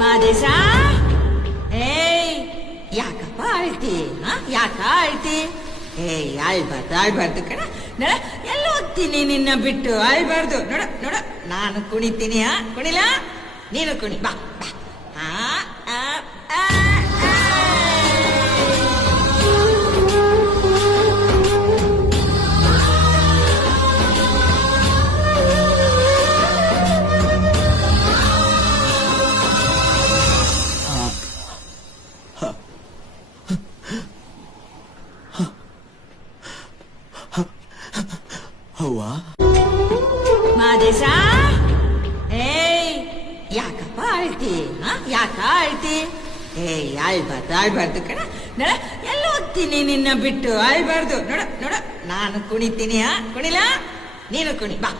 ಮಾದೇಶ ಏಯ್ ಯಾಕಪ್ಪ ಅಳ್ತಿ ಯಾಕ ಅಳ್ತಿ? ಏಯ್ ಅಳ್ಬಾರ್ದು ಕಣ. ನೋಡ ಎಲ್ಲ ಹೋಗ್ತೀನಿ ನಿನ್ನ ಬಿಟ್ಟು, ಅಳ್ಬಾರ್ದು. ನೋಡ ನೋಡ ನಾನು ಕುಣಿತೀನಿ, ಕುಣಿಲ ನೀನು ಕುಣಿ, ಬಾ ಬಾ. ಮಾದೇಶ ಏಯ್ ಯಾಕಪ್ಪ ಅಳ್ತಿ? ಯಾಕ ಅಳ್ತಿ? ಏಯ್ ಅಳ್ಬಾರ್ದು ಕಣ. ನೋಡ ಎಲ್ಲ ಹೋಗ್ತೀನಿ ನಿನ್ನ ಬಿಟ್ಟು, ಅಳ್ಬಾರ್ದು. ನೋಡ ನೋಡ ನಾನು ಕುಣಿತೀನಿ, ಕುಣಿಲ ನೀನು ಕುಣಿ, ಬಾ.